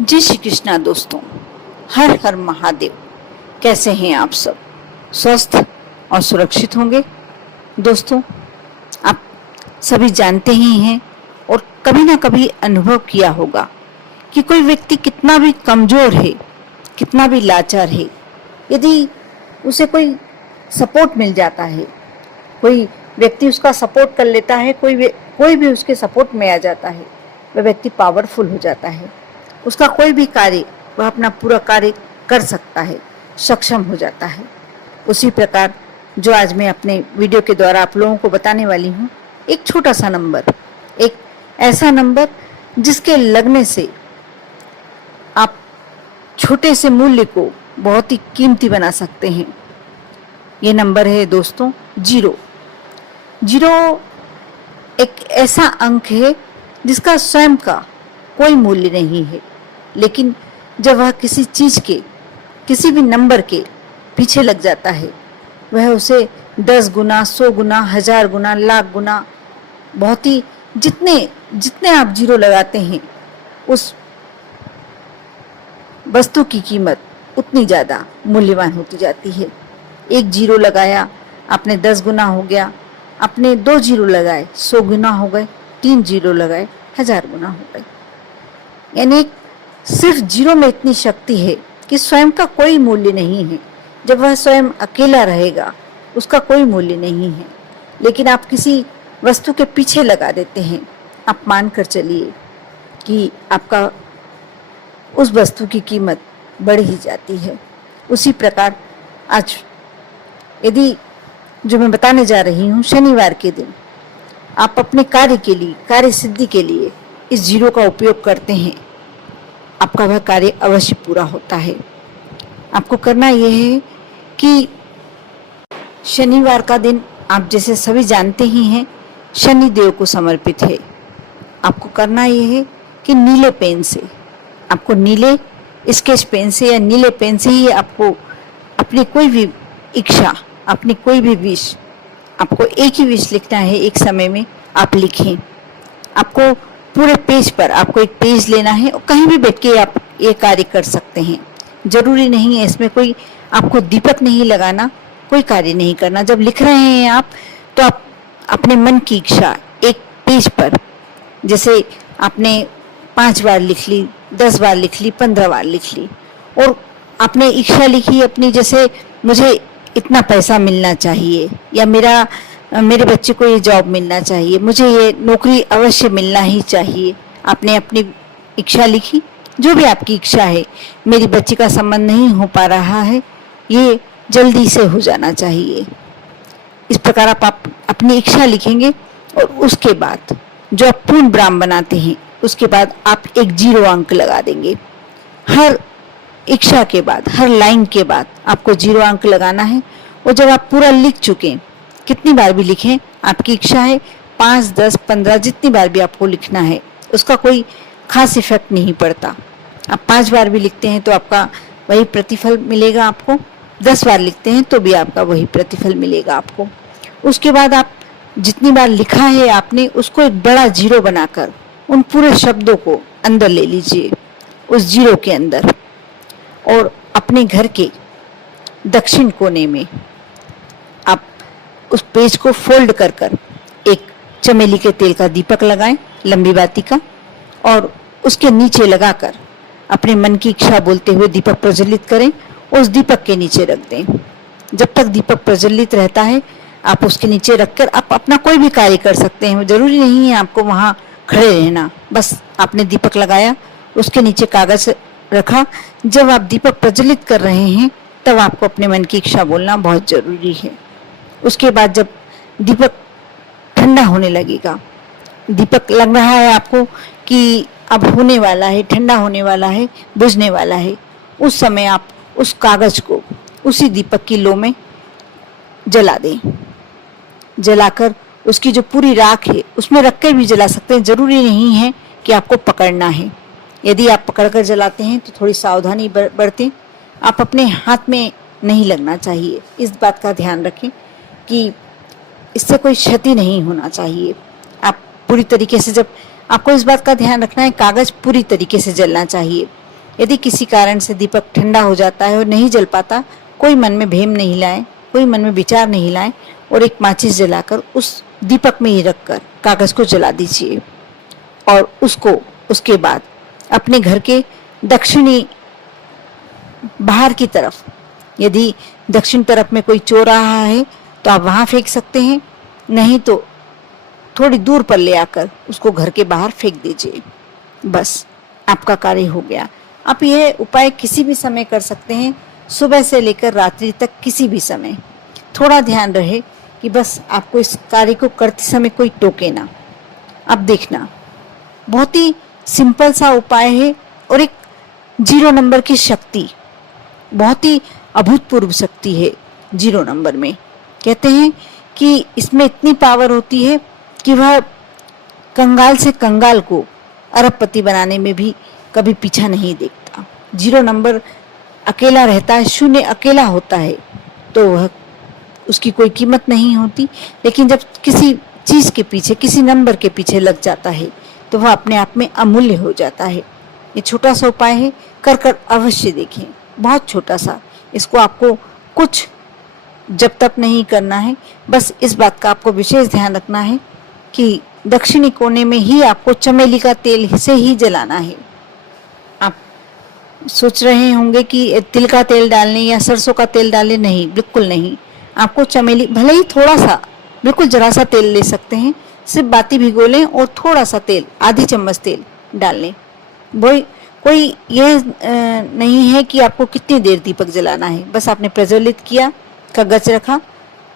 जय श्री कृष्णा दोस्तों। हर हर महादेव। कैसे हैं आप सब? स्वस्थ और सुरक्षित होंगे। दोस्तों, आप सभी जानते ही हैं और कभी ना कभी अनुभव किया होगा कि कोई व्यक्ति कितना भी कमजोर है, कितना भी लाचार है, यदि उसे कोई सपोर्ट मिल जाता है, कोई व्यक्ति उसका सपोर्ट कर लेता है, कोई भी उसके सपोर्ट में आ जाता है, वह व्यक्ति पावरफुल हो जाता है। उसका कोई भी कार्य वह अपना पूरा कार्य कर सकता है, सक्षम हो जाता है। उसी प्रकार जो आज मैं अपने वीडियो के द्वारा आप लोगों को बताने वाली हूँ, एक छोटा सा नंबर, एक ऐसा नंबर जिसके लगने से आप छोटे से मूल्य को बहुत ही कीमती बना सकते हैं। ये नंबर है दोस्तों जीरो। जीरो एक ऐसा अंक है जिसका स्वयं का कोई मूल्य नहीं है, लेकिन जब वह किसी चीज के, किसी भी नंबर के पीछे लग जाता है, वह उसे 10 गुना, 100 गुना, 1000 गुना, लाख गुना, बहुत ही जितने जितने आप जीरो लगाते हैं, उस वस्तु की कीमत उतनी ज्यादा मूल्यवान होती जाती है। एक जीरो लगाया आपने 10 गुना हो गया, आपने 2 जीरो लगाए 100 गुना हो गए, 3 जीरो लगाए 1000 गुना हो गए। यानी सिर्फ जीरो में इतनी शक्ति है कि स्वयं का कोई मूल्य नहीं है। जब वह स्वयं अकेला रहेगा उसका कोई मूल्य नहीं है, लेकिन आप किसी वस्तु के पीछे लगा देते हैं। आप मान कर चलिए कि आपका उस वस्तु की कीमत बढ़ ही जाती है। उसी प्रकार आज यदि जो मैं बताने जा रही हूँ, शनिवार के दिन आप अपने कार्य के लिए, कार्य सिद्धि के लिए इस जीरो का उपयोग करते हैं, आपका वह कार्य अवश्य पूरा होता है। आपको करना यह है कि शनिवार का दिन आप जैसे सभी जानते ही हैं शनि देव को समर्पित है। आपको करना यह है कि नीले पेन से, आपको नीले स्केच पेन से या नीले पेन से ही आपको अपनी कोई भी इच्छा, अपनी कोई भी विश, आपको एक ही विश लिखना है। एक समय में आप लिखें। आपको पूरे पेज पर आपको एक पेज लेना है और कहीं भी बैठ के आप ये कार्य कर सकते हैं। जरूरी नहीं है इसमें कोई आपको दीपक नहीं लगाना, कोई कार्य नहीं करना। जब लिख रहे हैं आप, तो आप अपने मन की इच्छा एक पेज पर, जैसे आपने 5 बार लिख ली, 10 बार लिख ली, 15 बार लिख ली, और आपने इच्छा लिखी अपनी, जैसे मुझे इतना पैसा मिलना चाहिए, या मेरे बच्चे को ये जॉब मिलना चाहिए, मुझे ये नौकरी अवश्य मिलना ही चाहिए। आपने अपनी इच्छा लिखी, जो भी आपकी इच्छा है, मेरी बच्ची का संबंध नहीं हो पा रहा है, ये जल्दी से हो जाना चाहिए। इस प्रकार आप अपनी इच्छा लिखेंगे और उसके बाद जो आप पूर्ण ब्राह्म बनाते हैं, उसके बाद आप एक जीरो अंक लगा देंगे। हर इच्छा के बाद, हर लाइन के बाद आपको जीरो अंक लगाना है। और जब आप पूरा लिख चुके, कितनी बार भी लिखें, आपकी इच्छा है 5, 10, 15, जितनी बार भी आपको लिखना है, उसका कोई खास इफेक्ट नहीं पड़ता। आप 5 बार भी लिखते हैं तो आपका वही प्रतिफल मिलेगा आपको, 10 बार लिखते हैं तो भी आपका वही प्रतिफल मिलेगा आपको। उसके बाद आप जितनी बार लिखा है आपने, उसको एक बड़ा जीरो बनाकर उन पूरे शब्दों को अंदर ले लीजिए, उस जीरो के अंदर, और अपने घर के दक्षिण कोने में आप उस पेज को फोल्ड कर कर एक चमेली के तेल का दीपक लगाएं, लंबी बाती का, और उसके नीचे लगाकर अपने मन की इच्छा बोलते हुए दीपक प्रज्वलित करें। उस दीपक के नीचे रख दें। जब तक दीपक प्रज्वलित रहता है, आप उसके नीचे रखकर आप अपना कोई भी कार्य कर सकते हैं। जरूरी नहीं है आपको वहां खड़े रहना। बस आपने दीपक लगाया, उसके नीचे कागज रखा। जब आप दीपक प्रज्वलित कर रहे हैं, तब आपको अपने मन की इच्छा बोलना बहुत जरूरी है। उसके बाद जब दीपक ठंडा होने लगेगा, दीपक लग रहा है आपको कि अब होने वाला है, ठंडा होने वाला है, बुझने वाला है, उस समय आप उस कागज को उसी दीपक की लो में जला दें। जलाकर उसकी जो पूरी राख है उसमें रख कर भी जला सकते हैं। जरूरी नहीं है कि आपको पकड़ना है। यदि आप पकड़कर जलाते हैं तो थोड़ी सावधानी बरतें। आप अपने हाथ में नहीं लगना चाहिए, इस बात का ध्यान रखें कि इससे कोई क्षति नहीं होना चाहिए। आप पूरी तरीके से, जब आपको इस बात का ध्यान रखना है, कागज पूरी तरीके से जलना चाहिए। यदि किसी कारण से दीपक ठंडा हो जाता है और नहीं जल पाता, कोई मन में भेम नहीं लाए, कोई मन में विचार नहीं लाए और एक माचिस जलाकर उस दीपक में ही रखकर कागज को जला दीजिए और उसको उसके बाद अपने घर के दक्षिणी बाहर की तरफ, यदि दक्षिण तरफ में कोई चौराहा है तो आप वहां फेंक सकते हैं, नहीं तो थोड़ी दूर पर ले आकर उसको घर के बाहर फेंक दीजिए। बस आपका कार्य हो गया। आप यह उपाय किसी भी समय कर सकते हैं, सुबह से लेकर रात्रि तक किसी भी समय। थोड़ा ध्यान रहे कि बस आपको इस कार्य को करते समय कोई टोके ना। अब देखना, बहुत ही सिंपल सा उपाय है और एक 0 नंबर की शक्ति, बहुत ही अभूतपूर्व शक्ति है 0 नंबर में। कहते हैं कि इसमें इतनी पावर होती है कि वह कंगाल से कंगाल को अरबपति बनाने में भी कभी पीछा नहीं देखता। 0 नंबर अकेला रहता है, शून्य अकेला होता है तो वह उसकी कोई कीमत नहीं होती, लेकिन जब किसी चीज के पीछे, किसी नंबर के पीछे लग जाता है तो वह अपने आप में अमूल्य हो जाता है। ये छोटा सा उपाय है, कर कर अवश्य देखें, बहुत छोटा सा। इसको आपको कुछ जब तक नहीं करना है, बस इस बात का आपको विशेष ध्यान रखना है कि दक्षिणी कोने में ही आपको चमेली का तेल से ही जलाना है। आप सोच रहे होंगे कि तिल का तेल डालने या सरसों का तेल डालने, नहीं, बिल्कुल नहीं। आपको चमेली, भले ही थोड़ा सा, बिल्कुल जरा सा तेल ले सकते हैं, सिर्फ बाती भिगो लें और थोड़ा सा तेल, आधी चम्मच तेल डाल लें। वही कोई यह नहीं है कि आपको कितनी देर दीपक जलाना है, बस आपने प्रज्वलित किया, कागज रखा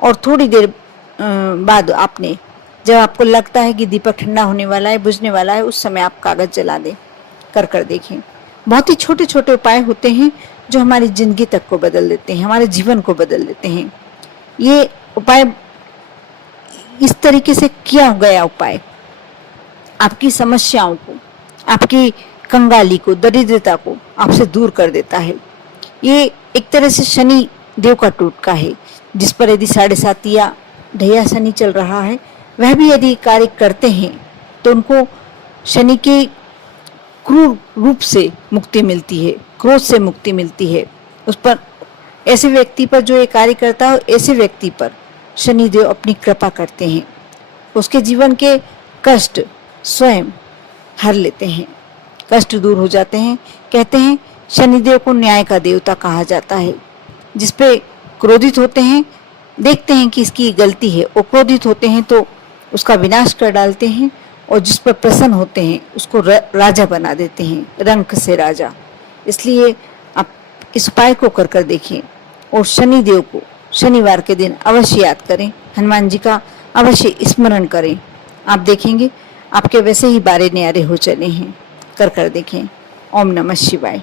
और थोड़ी देर बाद आपने, जब आपको लगता है कि दीपक ठंडा होने वाला है, बुझने वाला है, उस समय आप कागज जला दें। कर देखें। बहुत ही छोटे छोटे उपाय होते हैं जो हमारी जिंदगी तक को बदल देते हैं, हमारे जीवन को बदल देते हैं। ये उपाय, इस तरीके से किया गया उपाय आपकी समस्याओं को, आपकी कंगाली को, दरिद्रता को आपसे दूर कर देता है। ये एक तरह से शनि देव का टोटका है, जिस पर यदि 7.5 या ढैया शनि चल रहा है, वह भी यदि कार्य करते हैं तो उनको शनि के क्रूर रूप से मुक्ति मिलती है, क्रोध से मुक्ति मिलती है। उस पर, ऐसे व्यक्ति पर जो ये कार्य करता है, ऐसे व्यक्ति पर शनिदेव अपनी कृपा करते हैं, उसके जीवन के कष्ट स्वयं हर लेते हैं, कष्ट दूर हो जाते हैं। कहते हैं शनिदेव को न्याय का देवता कहा जाता है। जिस पे क्रोधित होते हैं, देखते हैं कि इसकी गलती है, और क्रोधित होते हैं तो उसका विनाश कर डालते हैं, और जिस पर प्रसन्न होते हैं उसको राजा बना देते हैं, रंक से राजा। इसलिए आप इस उपाय को कर देखिए और शनिदेव को शनिवार के दिन अवश्य याद करें, हनुमान जी का अवश्य स्मरण करें। आप देखेंगे आपके वैसे ही बारे न्यारे हो चले हैं। कर देखें। ओम नमः शिवाय।